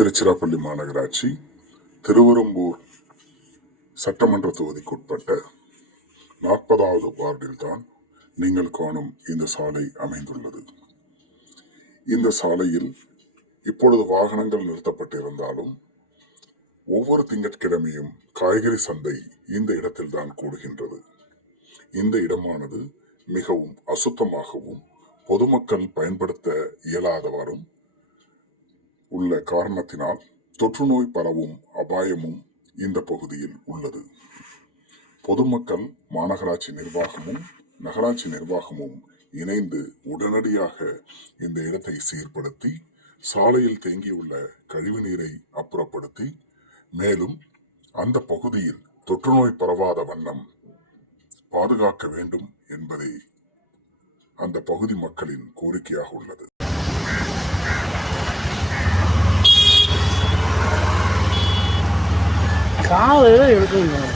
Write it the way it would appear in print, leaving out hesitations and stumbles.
திருச்சிராப்பள்ளி மாநகராட்சி திருவெரும்பூர் சட்டமன்ற தொகுதிக்குட்பட்ட 40வது வார்டில்தான் நீங்கள் காணும் இந்த சாலை அமைந்துள்ளது. இந்த சாலையில் இப்பொழுது வாகனங்கள் நிறுத்தப்பட்டிருந்தாலும் ஒவ்வொரு திங்கட்கிழமையும் காய்கறி சந்தை இந்த இடத்தில்தான் கூடுகின்றது. இந்த இடமானது மிகவும் அசுத்தமாகவும் பொதுமக்கள் பயன்படுத்த இயலாதவாறும் உள்ள காரணத்தினால் தொற்றுநோய் பரவும் அபாயமும் இந்த பகுதியில் உள்ளது. பொதுமக்கள் மாநகராட்சி நிர்வாகமும் நகராட்சி நிர்வாகமும் இணைந்து உடனடியாக இந்த இடத்தை சீர்படுத்தி சாலையில் தேங்கியுள்ள கழிவு நீரை அப்புறப்படுத்தி மேலும் அந்த பகுதியில் தொற்றுநோய் பரவாத வண்ணம் பாதுகாக்க வேண்டும் என்பதே அந்த பகுதி மக்களின் கோரிக்கையாக உள்ளது. காலையில எடுக்கணும்.